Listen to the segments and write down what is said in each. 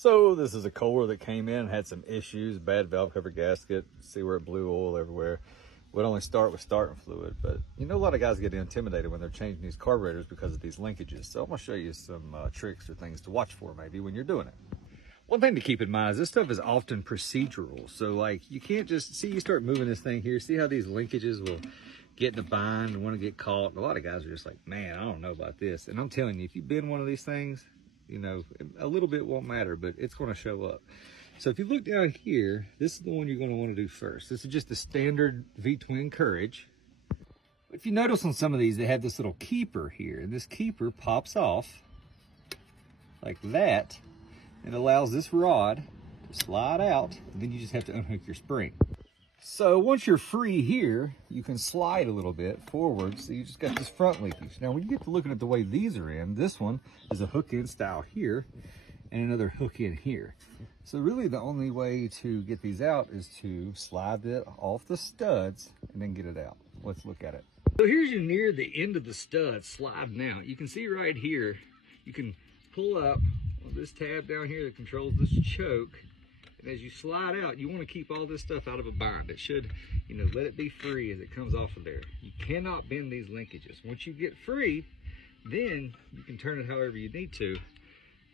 So this is a Kohler that came in, had some issues, bad valve cover gasket, see where it blew oil everywhere. Would only start with starting fluid, but you know a lot of guys get intimidated when they're changing these carburetors because of these linkages. So I'm gonna show you some tricks or things to watch for maybe when you're doing it. One thing to keep in mind is this stuff is often procedural. So like you can't just, see you start moving this thing here, see how these linkages will get in a bind and want to get caught. A lot of guys are just like, man, I don't know about this. And I'm telling you, if you bend one of these things, you know, a little bit won't matter, but it's going to show up. So if you look down here, this is the one you're going to want to do first. This is just the standard V-twin courage. If you notice on some of these, they have this little keeper here, and this keeper pops off like that. It allows this rod to slide out, and then you just have to unhook your spring. So once you're free here, you can slide a little bit forward, so you just got this front linkage. Now when you get to looking at the way these are in, this one is a hook-in style here, and another hook in here. So really the only way to get these out is to slide it off the studs and then get it out. Let's look at it. So here's you near the end of the stud sliding out. You can see right here, you can pull up on this tab down here that controls this choke. And as you slide out, you want to keep all this stuff out of a bind. It should, you know, let it be free as it comes off of there. You cannot bend these linkages. Once you get free, then you can turn it however you need to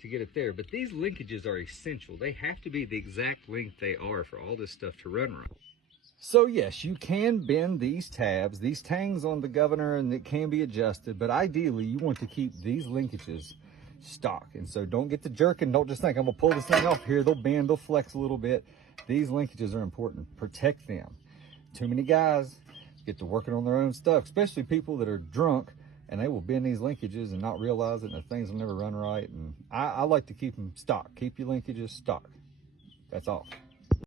get it there. But these linkages are essential. They have to be the exact length they are for all this stuff to run right. So yes, you can bend these tabs, these tangs on the governor, and it can be adjusted, but ideally you want to keep these linkages stock. And so don't get to jerking. Don't just think I'm gonna pull this thing off here. They'll bend, they'll flex a little bit. These linkages are important. Protect them. Too many guys get to working on their own stuff, especially people that are drunk, and they will bend these linkages and not realize it, and the things will never run right. And I like to keep them stock. Keep your linkages stock. That's all.